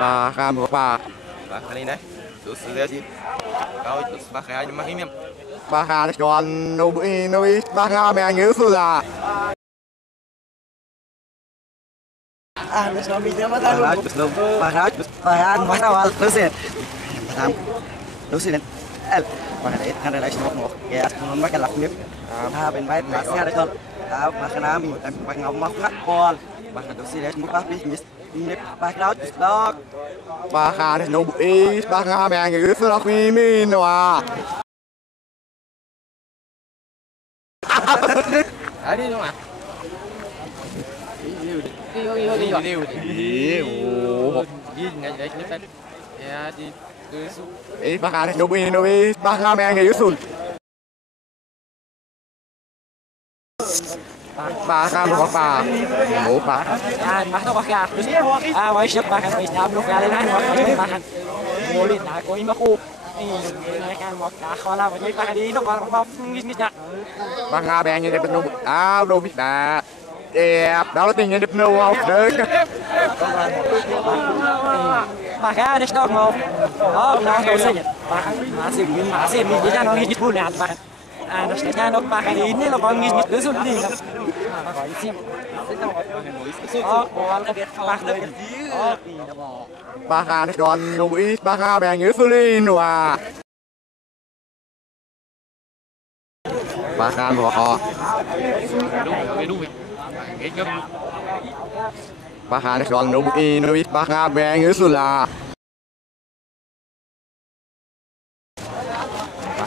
Bahkan Bapak Bahkan ini Terus lihat sih Kau terus pakai aja makin miam Bahkan còn nụ bụi nụ ý Bahkan mẹ nhớ sự là Ah, gusto mo video matalo. Bahkan terus dong Bahat, bahan, matawal. Lusin. Tam. Lusin. El. Bahan it kan relation mo mo. Ya, kung mo kalak nip. Ah, ben bait mas nga rekon. Ah, makanami, tan pag ngam mo nak kol. Bahan lusin mo pa bis mis. Nip pa cloud dog. Bahkan nụ bụi Bahkan mẹ nhớ sự là khi mình hòa Ada dong ah Iyo iyo iyo iyo Ý ồ Đi ngay đấy nhớ tay Ya di Terus Ý nụ ý Bahkan mẹ nhớ sự Bahkan why stab lo kala nan wag kami bakan. Mulit na ko ima ko. Ay, kan mo ka khala ba ni pa di no ba ba ngis ngis na. Bahkan mẹ nhớ đẹp nụ À đồ biết nè Đẹp Đó là tình đẹp nụ không Đấy Baka des dog mo. Oh, na ko sa niya. Baka masih win masih mi dia no ngis pun na ba. Ah, nos na à nó sẽ nhà nó mà cái này nó còn nghĩ đứa sụn đi không có ý xem ba hà đoàn đồng ý ba hà bè nhớ phơi lên hòa ba hà của họ ba hà đoàn đồng ý đồng ý ba hà bè nhớ sụn là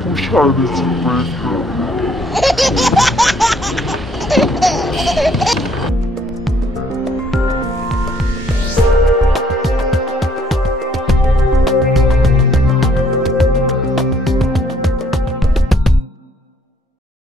ผู้ชายในชีวิตค่ะ